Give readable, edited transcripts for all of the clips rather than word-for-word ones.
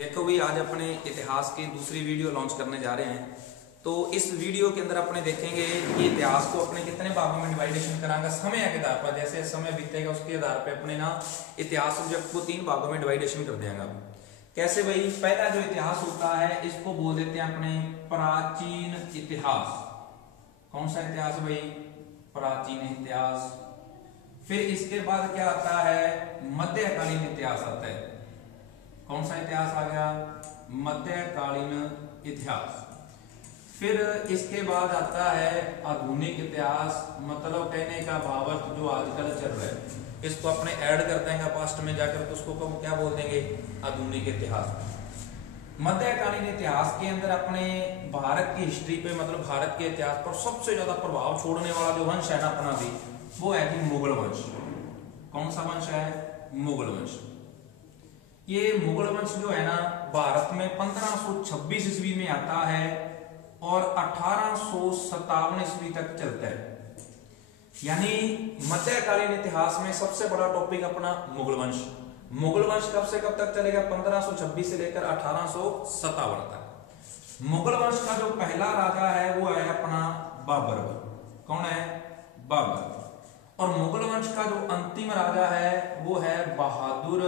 देखो भाई, आज अपने इतिहास की दूसरी वीडियो लॉन्च करने जा रहे हैं। तो इस वीडियो के अंदर अपने देखेंगे कि इतिहास को अपने कितने भागों में डिवाइडेशन कराएंगे समय के आधार पर। जैसे समय बीतेगा उसके आधार पर अपने ना इतिहास सब्जेक्ट को 3 भागों में डिवाइडेशन कर देंगे। कैसे भाई? पहला जो इतिहास होता है इसको बोल देते हैं अपने प्राचीन इतिहास। कौन सा इतिहास भाई? प्राचीन इतिहास। फिर इसके बाद क्या आता है? मध्यकालीन इतिहास आता है। कौन सा इतिहास आ गया? मध्यकालीन इतिहास। फिर इसके बाद आता है आधुनिक इतिहास, मतलब कहने का भावार्थ जो आजकल चल रहा है इसको अपने ऐड कर देंगे पास्ट में जाकर, तो उसको क्या बोल देंगे? आधुनिक इतिहास। मध्यकालीन इतिहास के अंदर अपने भारत की हिस्ट्री पे, मतलब भारत के इतिहास पर सबसे ज्यादा प्रभाव छोड़ने वाला जो वंश है ना अपना भी, वो है कि मुगल वंश। कौन सा वंश है? मुगल वंश। ये मुगल वंश जो है ना भारत में 1526 ईस्वी में आता है और 1857 ईस्वी तक चलता है। यानी मध्यकालीन इतिहास में सबसे बड़ा टॉपिक अपना मुगल वंश। मुगल वंश कब से कब तक चलेगा? 1526 से लेकर 1857 तक। मुगल वंश का जो पहला राजा है वो है अपना बाबर। कौन है? बाबर। और मुगल वंश का जो अंतिम राजा है वो है बहादुर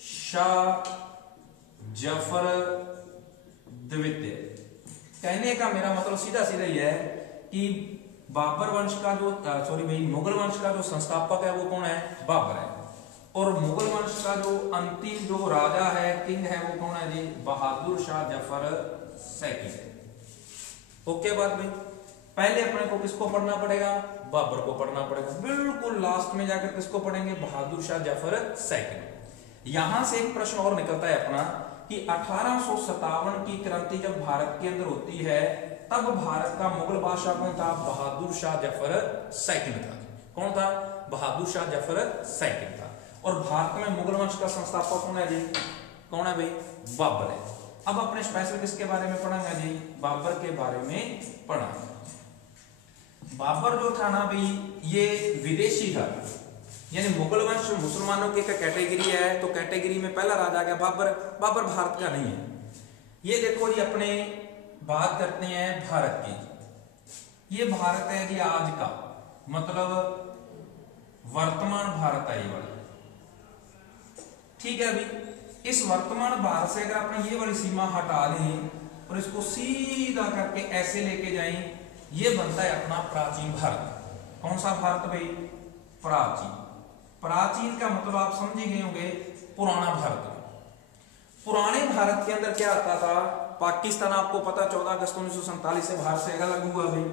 शाह जफर द्वितीय। कहने का मेरा मतलब सीधा सीधा यह है कि बाबर वंश का जो मुगल वंश का जो संस्थापक है वो कौन है? बाबर है। और मुगल वंश का जो अंतिम जो राजा है, किंग है, वो कौन है जी? बहादुर शाह जफर सेकंड। ओके बात भाई? पहले अपने को किसको पढ़ना पड़ेगा? बाबर को पढ़ना पड़ेगा। बिल्कुल लास्ट में जाकर किसको पढ़ेंगे? बहादुर शाह जफर सेकंड। यहां से एक प्रश्न और निकलता है अपना कि 1857 की क्रांति जब भारत के अंदर होती है तब भारत का मुगल बादशाह कौन था? बहादुर शाह जफर सेकंड था। कौन था? बहादुर शाह जफर सेकंड था। और भारत में मुगल वंश का संस्थापक कौन है जी? कौन है भाई? बाबर है। अब अपने स्पेशल किसके बारे में पढ़ेंगे जी? बाबर के बारे में पढ़ेंगे। बाबर जो था ना भाई, ये विदेशी था। यानी मुगल वंश मुसलमानों की कैटेगरी है, तो कैटेगरी में पहला राजा आ गया बाबर। बाबर भारत का नहीं है। ये देखो जी, अपने बात करते हैं भारत की। ये भारत है जी आज का, मतलब वर्तमान भारत है ये वाला। ठीक है अभी इस वर्तमान भारत से अगर अपने ये वाली सीमा हटा दें और इसको सीधा करके ऐसे लेके जाएं, ये बनता है अपना प्राचीन भारत। कौन सा भारत भाई? प्राचीन। प्राचीन का मतलब आप समझ गए होंगे, पुराना भारत। पुराने भारत के अंदर क्या आता था? पाकिस्तान आपको पता 14 अगस्त 1947 से भारत से अलग हुआ भाई।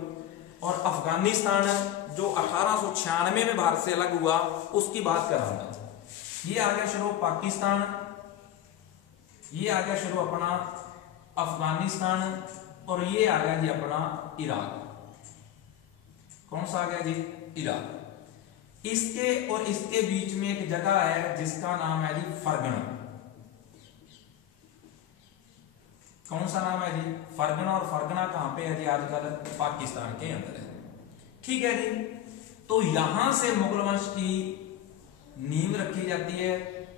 और अफगानिस्तान जो 1896 में भारत से अलग हुआ, उसकी बात कर रहा हूं। ये आ गया शुरू पाकिस्तान, ये आ गया शुरू अपना अफगानिस्तान, और ये आ गया जी अपना इराक। कौन सा आ गया जी? इराक। इसके और इसके बीच में एक जगह है जिसका नाम है जी फरगना। कौन सा नाम है जी? फरगना। और फरगना कहां पे है जी? आजकल पाकिस्तान के अंदर है। ठीक है जी। तो यहां से मुगल वंश की नींव रखी जाती है,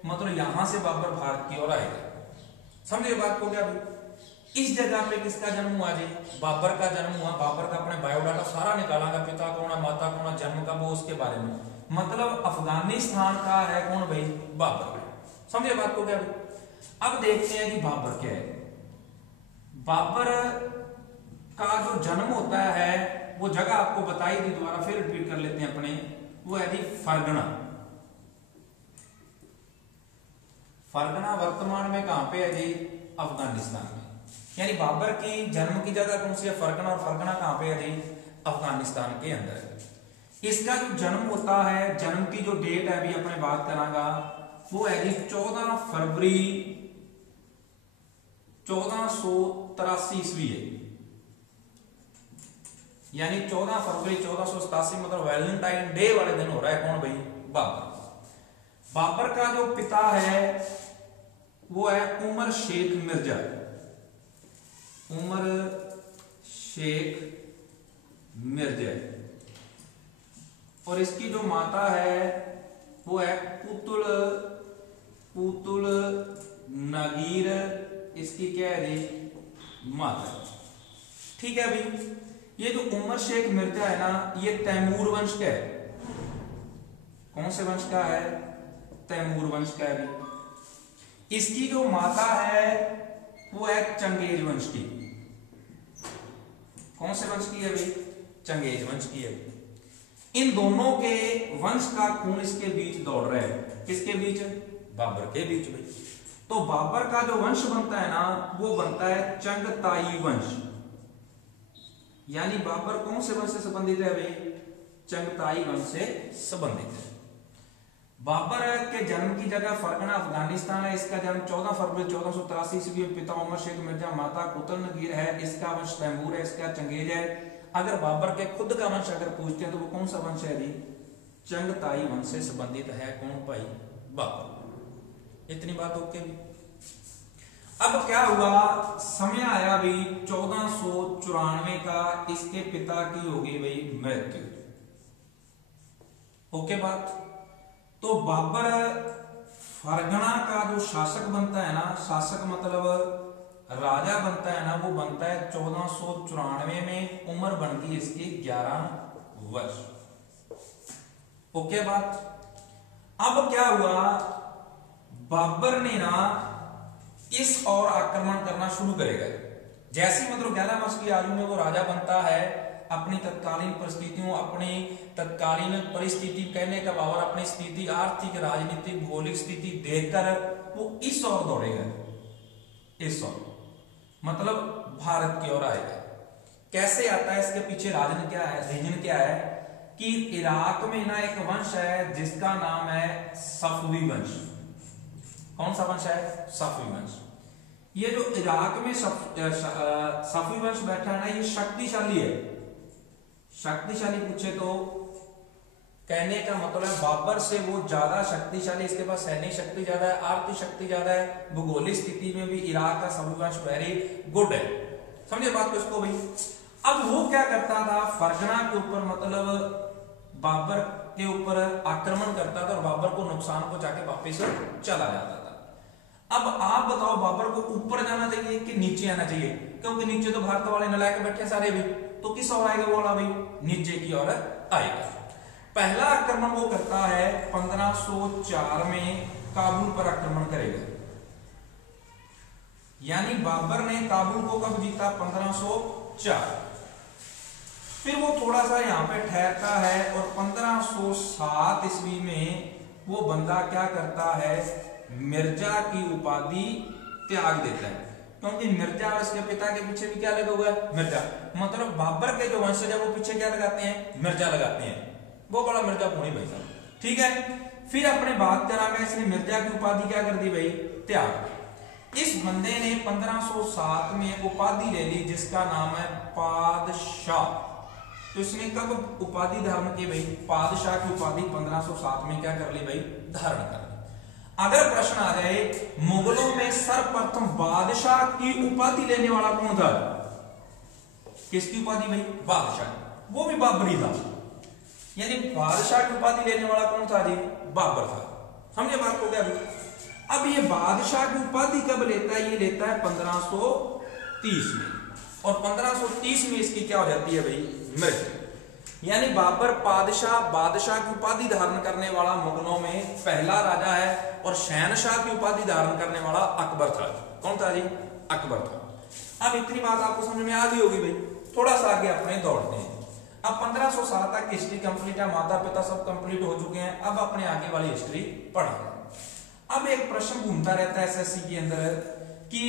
मतलब यहां से बाबर भारत की ओर आएगा। समझे बात को? क्या भाई इस जगह पे किसका जन्म हुआ जी? बाबर का जन्म हुआ। बाबर का अपने बायोडाटा सारा निकालागा, पिता कौन है, माता कौन है, जन्म कब, उसके बारे में। मतलब अफगानिस्तान का है कौन भाई? बाबर। समझे बात को? क्या भाई अब देखते हैं कि बाबर क्या है। बाबर का जो जन्म होता है वो जगह आपको बताई थी, दोबारा फिर रिपीट कर लेते हैं अपने, वो है जी फरगना। फरगना वर्तमान में कहां पे है जी? अफगानिस्तान में। यानी बाबर की जन्म की जगह कौन सी है? फरगना। और फरगना कहां पे है जी? अफगानिस्तान के अंदर है। इसका जो जन्म होता है, जन्म की जो डेट है अभी अपने बात करांगा, वो है जी 14 फरवरी 1483 ईस्वी है। यानी 14 फरवरी 1487, मतलब वैलेंटाइन डे वाले दिन हो रहा है। कौन भाई? बाबर। बाबर का जो पिता है वो है उमर शेख मिर्जा। उमर शेख मिर्जा। और इसकी जो माता है वो है पुतुल नगीर इसकी क्या है जी, माता। ठीक है भाई, ये जो उमर शेख मिर्जा है ना, ये तैमूर वंश का है। कौन से वंश का है? तैमूर वंश का है भाई। इसकी जो माता है वो है चंगेज वंश की। कौन से वंश की है भाई? चंगेज वंश की है। इन दोनों के वंश का खून इसके बीच दौड़ रहा है। किसके बीच? बाबर के बीच भाई। तो बाबर का जो वंश बनता है ना, वो बनता है चंगताई वंश। यानी बाबर कौन से वंश से संबंधित है भाई? चंगताई वंश से संबंधित है। बाबर के जन्म की जगह फरगना अफगानिस्तान है। इसका जन्म 14 फरवरी 1483 ईस्वी में। पिता उमर शेख मिर्जा, माता कुतुल नगीर है। इसका वंश तैमूर है, इसका चंगेज है। अगर बाबर के खुद का वंश अगर पूछते हैं तो वो कौन सा वंश है जी? चंगताई वंश से संबंधित है। कौन भाई? बाबर। इतनी बात ओके भी। अब क्या हुआ, समय आया भाई 1494 का, इसके पिता की होगी भाई मृत्यु। ओके बात। तो बाबर फरगना का जो शासक बनता है ना, शासक मतलब राजा बनता है ना, वो बनता है 1494 में। उम्र बनती है इसकी 11 वर्ष। ओके बात। अब क्या हुआ, बाबर ने ना इस और आक्रमण करना शुरू करेगा। जैसे मतलब 11 वर्ष की आयु में वो राजा बनता है, अपनी तत्कालीन परिस्थितियों, अपनी तत्कालीन परिस्थिति कहने का भाव, अपनी स्थिति, आर्थिक, राजनीतिक, भौगोलिक स्थिति देखकर वो इस ओर दौड़ेगा। इस ओर मतलब भारत की ओर आएगा। कैसे आता है? इसके पीछे रीजन क्या है कि इराक में ना एक वंश है जिसका नाम है सफवी वंश। कौन सा वंश है? सफवी वंश। ये जो इराक में सफवी वंश बैठा है ना, ये शक्तिशाली है। शक्तिशाली पूछे तो कहने का मतलब है बाबर से वो ज्यादा शक्तिशाली। इसके पास सैनिक शक्ति ज्यादा है, आर्थिक शक्ति ज्यादा है, भूगोलिक स्थिति में भी इराक का सफवी वंश वेरी गुड है। समझे बात को इसको भाई। अब वो क्या करता था, फरगना के ऊपर मतलब बाबर के ऊपर आक्रमण करता था और बाबर को नुकसान पहुंचा के वापिस चला जाता था। अब आप बताओ, बाबर को ऊपर जाना चाहिए कि नीचे आना चाहिए? क्योंकि नीचे तो भारत वाले नलायक बैठे सारे भी, तो किस ओर आएगा वो वाला भाई? नीचे की ओर आएगा। पहला आक्रमण वो करता है 1504 में, काबुल पर आक्रमण करेगा। यानी बाबर ने काबुल को कब जीता? 1504। फिर वो थोड़ा सा यहां पे ठहरता है और 1507 ईस्वी में वो बंदा क्या करता है, मिर्जा की उपाधि त्याग देता है। क्योंकि मिर्जा और इसके पिता के पीछे भी क्या लगा हुआ है? मिर्जा। मतलब बाबर के जो वंशज है वो पीछे क्या लगाते हैं? मिर्जा लगाते हैं। वो बड़ा मिर्जा पुणी भाई साहब। ठीक है, फिर अपने बात करांगे, इसने मिर्जा की उपाधि क्या कर दी भाई? त्याग। इस बंदे ने 1507 में एक उपाधि ले ली जिसका नाम है पादशाह। तो इसने कब उपाधि धारण की भाई? पादशाह की उपाधि 1507 में क्या कर ली भाई? धारण कर ली। अगर प्रश्न आ जाए मुगलों में सर्वप्रथम बादशाह की उपाधि लेने वाला कौन था? किसकी उपाधि भाई? बादशाह। वो भी बाबरी था। यानी बादशाह की उपाधि लेने वाला कौन था जी? बाबर था। समझे बात को क्या अभी? अब ये बादशाह की उपाधि कब लेता है? ये लेता है 1530 में, और 1530 में इसकी क्या हो जाती है भाई? मृत्यु। यानी बाबर बादशाह की उपाधि धारण करने वाला मुगलों में पहला राजा है, और शहनशाह की उपाधि धारण करने वाला अकबर था। कौन था जी? अकबर था। अब इतनी बात आपको समझ में आ गई होगी भाई। थोड़ा सा आगे अपने दौड़ते हैं। अब 1507 तक हिस्ट्री कंप्लीट है, माता पिता सब कंप्लीट हो चुके हैं। अब अपने आगे वाली हिस्ट्री पढ़ेंगे। अब एक प्रश्न घूमता रहता है एसएससी के अंदर कि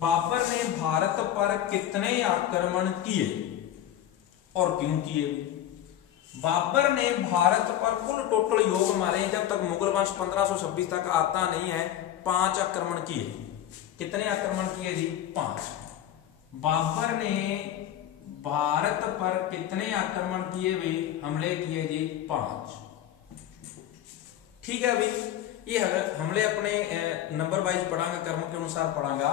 बाबर ने भारत पर कितने आक्रमण किए और क्यों किए? बाबर ने भारत पर कुल टोटल योग मारे जब तक मुगल वंश 1526 तक आता नहीं है, 5 आक्रमण किए। कितने आक्रमण किए जी? 5। बाबर ने भारत पर कितने आक्रमण किए भाई? हमले किए जी 5। ठीक है भाई, ये हमले अपने नंबर वाइज पढ़ांगा, कर्म के अनुसार पढ़ांगा।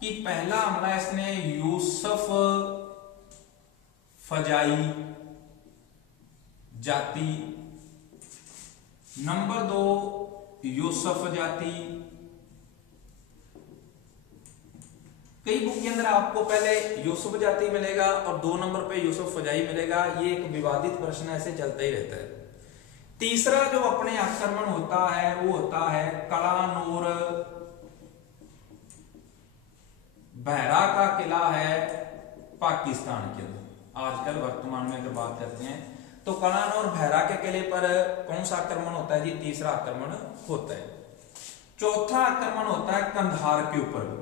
कि पहला हमला इसने यूसुफ फजाई जाति, नंबर 2 यूसुफ जाति, कई बुक के अंदर आपको पहले यूसुफ जाती मिलेगा और 2 नंबर पे यूसुफ फजाई मिलेगा। ये एक विवादित प्रश्न ऐसे चलता ही रहता है। तीसरा जो अपने आक्रमण होता है वो होता है कलानूर बहरा का किला है पाकिस्तान के अंदर। आजकल वर्तमान में अगर बात करते हैं तो कलानूर बहरा के किले पर कौन सा आक्रमण होता है जी? तीसरा आक्रमण होता है। चौथा आक्रमण होता है कंधार के ऊपर।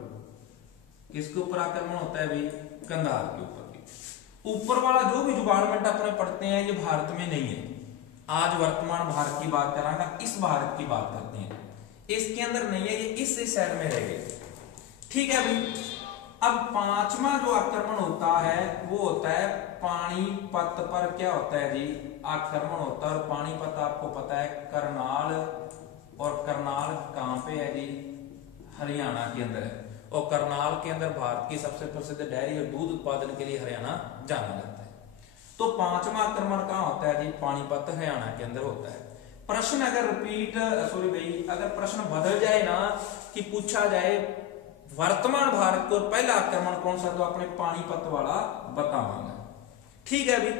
किसके ऊपर आक्रमण होता है भाई? कंधार के ऊपर। ऊपर वाला जो भी जुगाड़मेंट अपने पढ़ते हैं ये भारत में नहीं है। आज वर्तमान भारत की बात करांगा, इस भारत की बात करते हैं, इसके अंदर नहीं है, ये इस शहर में रह गए। ठीक है भाई। अब पांचवा जो आक्रमण होता है वो होता है पानीपत पर। क्या होता है जी? आक्रमण होता है। और पानीपत आपको पता है करनाल, और करनाल कहां पे है जी? हरियाणा के अंदर है। और करनाल के अंदर भारत की सबसे प्रसिद्ध डेयरी और दूध उत्पादन के लिए हरियाणा जाना जाता है। तो पांचवा आक्रमण कहां होता है जी? पानीपत हरियाणा के अंदर होता है। प्रश्न अगर अगर प्रश्न बदल जाए ना कि पूछा जाए वर्तमान भारत को पहला आक्रमण कौन सा, तो अपने पानीपत वाला बताऊंगा। ठीक है अभी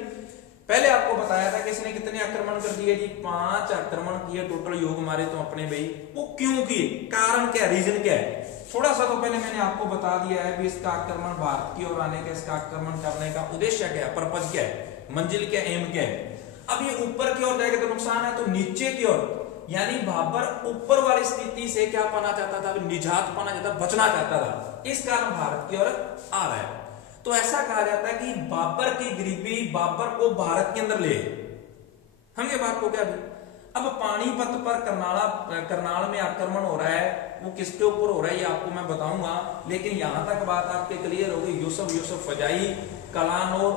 पहले आपको बताया था कि इसने कितने आक्रमण कर दिए जी? 5 आक्रमण किए टोटल योग मारे तो अपने भाई। वो क्यों किए? कारण क्या, रीजन क्या है? थोड़ा सा तो पहले मैंने आपको बता दिया है भी इसका आक्रमण भारत की ओर आने का, इसका आक्रमण करने का उद्देश्य क्या है, पर्पज क्या है, मंजिल क्या, एम क्या है। अब ये ऊपर की ओर जाएगा तो नुकसान है, तो नीचे की ओर यानी बाबर ऊपर वाली स्थिति से क्या पाना चाहता था? निजात पाना चाहता, बचना चाहता था। इस कारण भारत की ओर आ रहा है। तो ऐसा कहा जाता है कि बाबर की गरीबी बाबर को भारत के अंदर ले। हम ये बात को क्या भी? अब पानीपत पर करनाल में आक्रमण हो रहा है, वो किसके ऊपर हो रहा है ये आपको मैं बताऊंगा। लेकिन यहां तक बात आपके क्लियर हो गई। यूसुफ फजाई, कलानौर,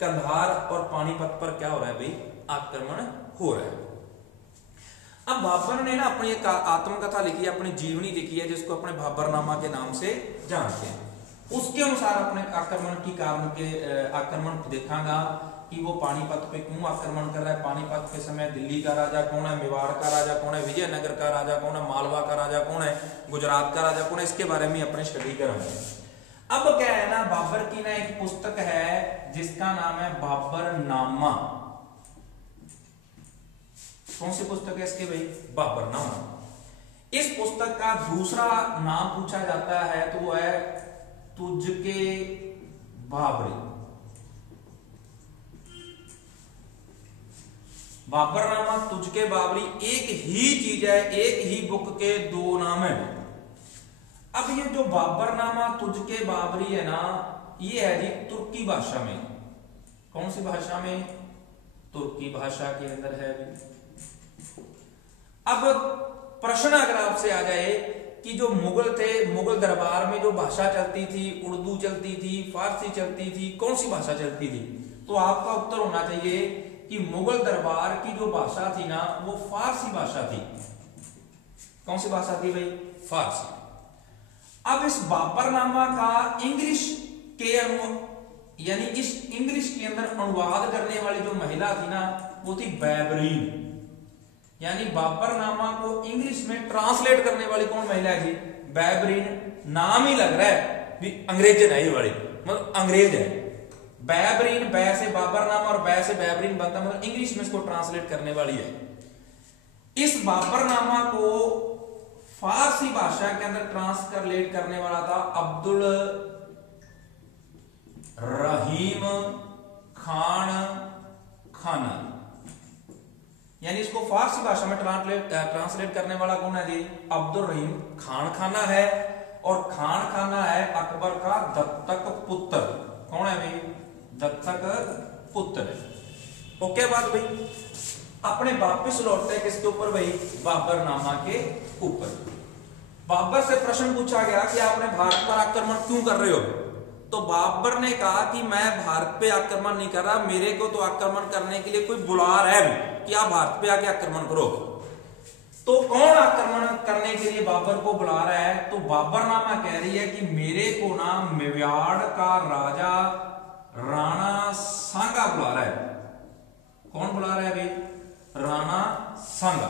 कंधार और पानीपत पर क्या हो रहा है भाई? आक्रमण हो रहा है। अब बाबर ने ना अपनी एक आत्मकथा लिखी है, अपनी जीवनी लिखी है, जिसको अपने बाबरनामा के नाम से जानते हैं। उसके अनुसार अपने आक्रमण की कारण के आक्रमण देखांगा कि वो पानीपत पे क्यों आक्रमण कर रहा है। पानीपत के समय दिल्ली का राजा कौन है, मेवाड़ का राजा कौन है, विजयनगर का राजा कौन है, मालवा का राजा कौन है, गुजरात का राजा कौन है, इसके बारे में अपने स्टडी करेंगे। अब क्या है ना, बाबर की ना एक पुस्तक है जिसका नाम है बाबरनामा। कौन सी पुस्तक है इसकी भाई? बाबरनामा। इस पुस्तक का दूसरा नाम पूछा जाता है तो वो है तुझके बाबरी। बाबरनामा, तुझके बाबरी एक ही चीज है, एक ही बुक के 2 नाम है। अब ये जो बाबरनामा तुझके बाबरी है ना, ये है जी तुर्की भाषा में। कौन सी भाषा में? तुर्की भाषा के अंदर है अभी। अब प्रश्न अगर आपसे आ जाए कि जो मुगल थे, मुगल दरबार में जो भाषा चलती थी, उर्दू चलती थी, फारसी चलती थी, कौन सी भाषा चलती थी? तो आपका उत्तर होना चाहिए कि मुगल दरबार की जो भाषा थी ना वो फारसी भाषा थी। कौन सी भाषा थी भाई? फारसी। अब इस बाबरनामा का इंग्लिश के यानी इस इंग्लिश के अंदर अनुवाद करने वाली जो महिला थी ना वो थी बैबरीन। यानी बाबरनामा को इंग्लिश में ट्रांसलेट करने वाली कौन महिला है जी? बैबरीन। नाम ही लग रहा है भी अंग्रेजन है ये वाली, मतलब अंग्रेज है। बैबरीन, बै से बाबरनामा और बै से बैबरीन बनता, मतलब इंग्लिश में इसको ट्रांसलेट करने वाली है। इस बाबरनामा को फारसी भाषा के अंदर ट्रांसलेट करने वाला था अब्दुल रहीम खान खाना। यानी इसको फारसी भाषा में ट्रांसलेट करने वाला कौन है जी? अब्दुल रहीम खान खाना है। और खान खाना है अकबर का दत्तक पुत्र। कौन है भाई? दत्तक पुत्र। ओके बात भाई। अपने वापिस लौटते हैं किसके ऊपर भाई? बाबरनामा के ऊपर। बाबर से प्रश्न पूछा गया कि आपने भारत पर आक्रमण क्यों कर रहे हो? तो बाबर ने कहा कि मैं भारत पे आक्रमण नहीं कर रहा, मेरे को तो आक्रमण करने के लिए कोई बुला रहा है कि आप भारत पे आके आक्रमण करो। तो कौन आक्रमण करने के लिए बाबर को बुला रहा है? तो बाबरनामा कह रही है कि मेरे को ना मेवाड़ का राजा राणा सांगा बुला रहा है। कौन बुला रहा है भाई? राणा सांगा।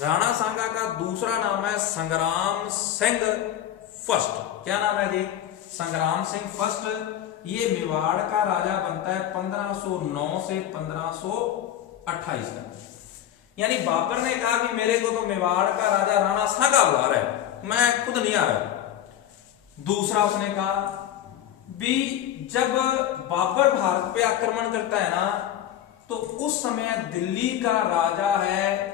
राणा सांगा का दूसरा नाम है संग्राम सिंह फर्स्ट। क्या नाम है जी? संग्राम सिंह फर्स्ट। ये मेवाड़ का राजा बनता है 1509 से 1528 तक। यानी बाबर ने कहा कि मेरे को तो मेवाड़ का राजा राणा सांगा बुला रहा है, मैं खुद नहीं आ रहा। दूसरा उसने कहा भी जब बाबर भारत पे आक्रमण करता है ना, तो उस समय दिल्ली का राजा है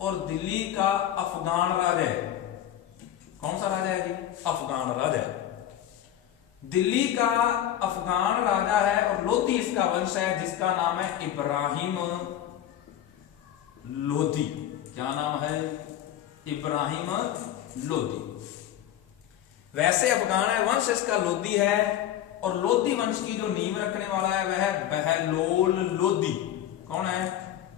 और दिल्ली का अफगान राजा है। कौन सा राजा है जी? अफगान राजा है। दिल्ली का अफगान राजा है और लोधी इसका वंश है, जिसका नाम है इब्राहिम लोधी। क्या नाम है? इब्राहिम लोधी। वैसे अफगान है, वंश इसका लोधी है, और लोधी वंश की जो नींव रखने वाला है वह है बहलोल लोधी। कौन है?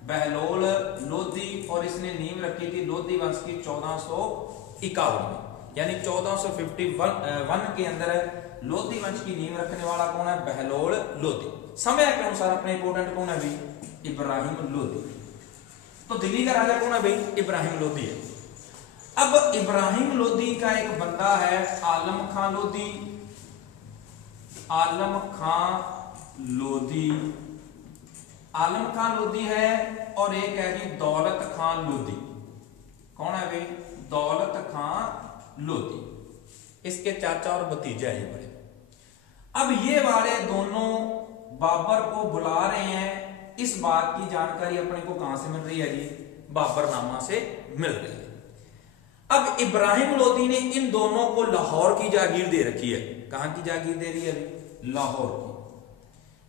बहलोल लोधी। और इसने नींव रखी थी लोधी वंश की 1451 में, यानी 1451 के अंदर लोधी वंश की नींव रखने वाला कौन है? बहलोल लोधी। समय के अनुसार अपने इंपोर्टेंट कौन है भाई? इब्राहिम लोधी। तो दिल्ली का राजा कौन है भाई? इब्राहिम लोधी है। अब इब्राहिम लोधी का एक बंदा है आलम खां लोधी। आलम खां लोधी, आलम खां लोधी है, और एक है जी दौलत खां लोधी। कौन है भाई? दौलत खां लोधी। इसके चाचा और भतीजा है बड़े। अब ये वाले दोनों बाबर को बुला रहे हैं। इस बात की जानकारी अपने को कहां से मिल रही है जी? बाबरनामा से मिल रही है। अब इब्राहिम लोधी ने इन दोनों को लाहौर की जागीर दे रखी है। कहां की जागीर दे रही है अभी? लाहौर की।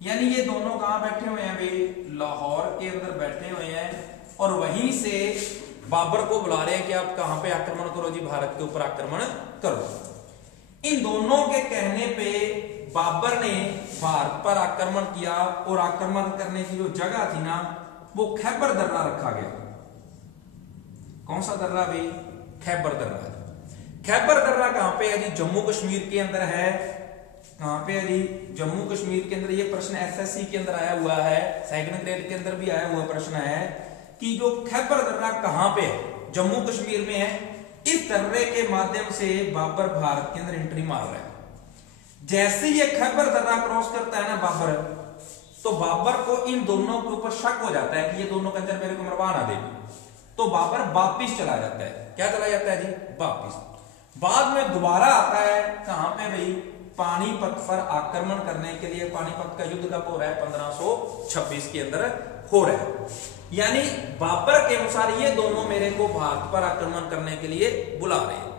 यानी ये दोनों कहां बैठे हुए हैं भाई? लाहौर के अंदर बैठे हुए हैं, और वहीं से बाबर को बुला रहे हैं कि आप कहां पे आक्रमण करो जी? भारत के ऊपर आक्रमण करो। इन दोनों के कहने पे बाबर ने भारत पर आक्रमण किया, और आक्रमण करने की जो जगह थी ना, वो खैबर दर्रा रखा गया। कौन सा दर्रा भाई? खैबर दर्रा। खैबर दर्रा कहां पे है जी? जम्मू कश्मीर के अंदर है। कहां पे है जी? जम्मू कश्मीर के अंदर। ये प्रश्न एसएससी के अंदर आया हुआ है, सेकंड ग्रेड के अंदर भी आया हुआ प्रश्न है कि जो खैबर दर्रा कहां पे है? जम्मू कश्मीर में है। इस दर्रे के माध्यम से बाबर भारत के अंदर एंट्री मार रहा है। जैसे ये खैबर दर्रा क्रॉस करता है ना बाबर, तो बाबर को इन दोनों के ऊपर शक हो जाता है कि ये दोनों कंजर मेरे को मरवा ना दे। तो बाबर वापिस चला जाता है। क्या चला जाता है जी? वापिस। बाद में दोबारा आता है। कहां पे भाई? पानीपत पर आक्रमण करने के लिए। पानीपत का युद्ध कब हो रहा है? 1526 के अंदर हो रहा है। यानी बाबर के अनुसार ये दोनों मेरे को भारत पर आक्रमण करने के लिए बुला रहे हैं।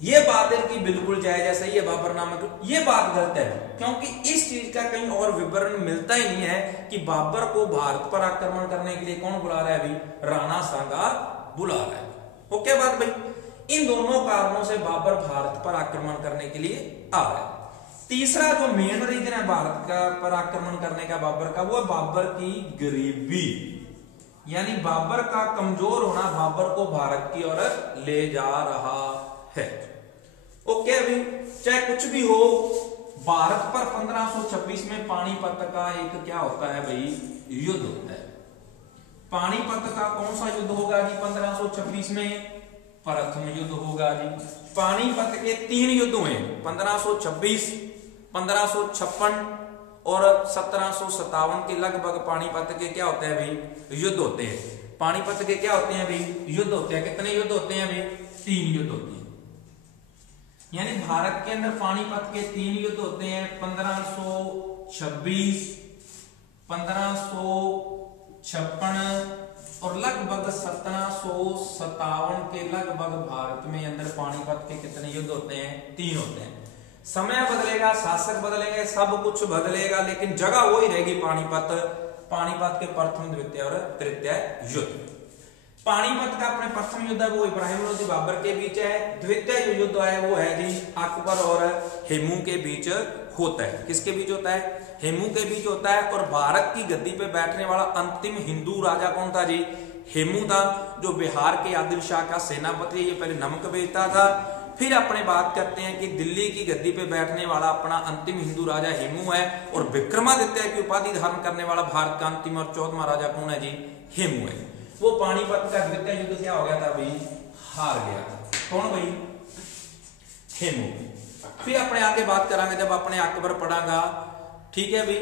ये बात इनकी बिल्कुल जायज है, सही है। बाबरनामा की ये बात गलत है, क्योंकि इस चीज का कहीं और विवरण मिलता ही नहीं है कि बाबर को भारत पर आक्रमण करने के लिए कौन बुला रहा है भाई? राणा सांगा बुला रहा है। ओके बात भाई? इन दोनों कारणों से बाबर भारत पर आक्रमण करने के लिए आ रहा है। तीसरा जो मेन रीजन है भारत का पर आक्रमण करने का बाबर का, वो है बाबर की गरीबी। यानी बाबर का कमजोर होना बाबर को भारत की ओर ले जा रहा है। ओके अभी चाहे कुछ भी हो, भारत पर 1526 में पानीपत का एक क्या होता है भाई? युद्ध होता है। पानीपत का कौन सा युद्ध होगा जी? 1526 में प्रथम युद्ध होगा जी। पानीपत के 3 युद्ध हुए, 1526, 1556 और 1757 के लगभग पानीपत के क्या होते हैं भाई? युद्ध होते हैं। पानीपत के क्या होते हैं भाई? युद्ध होते हैं। कितने युद्ध होते हैं भाई? 3 युद्ध होते हैं। यानी भारत के अंदर पानीपत के 3 युद्ध होते हैं। 1526, 1556 और लगभग 1757 के लगभग भारत में अंदर पानीपत के कितने युद्ध होते हैं? 3 होते हैं। समय बदलेगा, शासक बदलेंगे, सब कुछ बदलेगा, लेकिन जगह वही रहेगी पानीपत। पानीपत के प्रथम, द्वितीय और तृतीय युद्ध। पानीपत का अपने प्रथम युद्ध है वो इब्राहिम लोधी बाबर के बीच है। द्वितीय जो युद्ध है वो है जी अकबर और हेमू के बीच होता है। किसके बीच होता है? हेमू के बीच होता है। और भारत की गद्दी पे बैठने वाला अंतिम हिंदू राजा कौन था जी? हेमू था, जो बिहार के आदिल शाह का सेनापति। ये पहले नमक बेचता था। फिर अपने बात करते हैं कि दिल्ली की गद्दी पे बैठने वाला अपना अंतिम हिंदू राजा हेमू है, और विक्रमादित्य की उपाधि धारण करने वाला भारत का अंतिम और 14वां राजा कौन है जी? हेमू है। वो पानीपत का द्वितीय युद्ध क्या हो गया था भाई? हार गया। कौन भाई? हेमू। फिर अपने आगे बात करांगे जब अपने अकबर पढ़ागा, ठीक है भी